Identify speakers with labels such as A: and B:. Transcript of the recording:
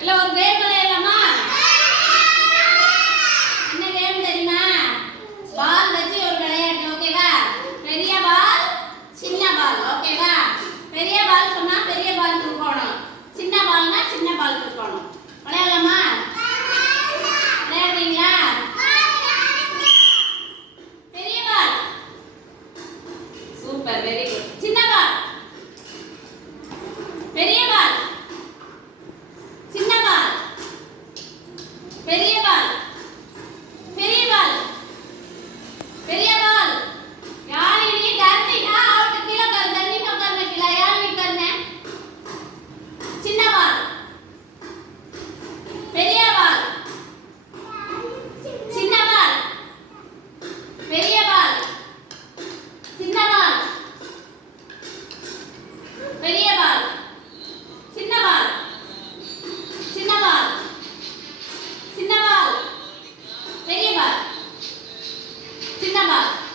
A: இல்ல ஒரு பேர் பண்ணலாமா என்ன கேம் தெரியுமா? பால் வச்சு ஒரு விளையாட்டு ஓகேவா? பெரிய பால் சின்ன பால் ஓகேவா? பெரிய பால் சொன்னா பெரிய பால் கொடுக்கணும் சின்ன பால்னா சின்ன பால் கொடுக்கணும் விளையாடலாமா? விளையாடுறீங்களா பெரிய ball. Super very good Many Salamat!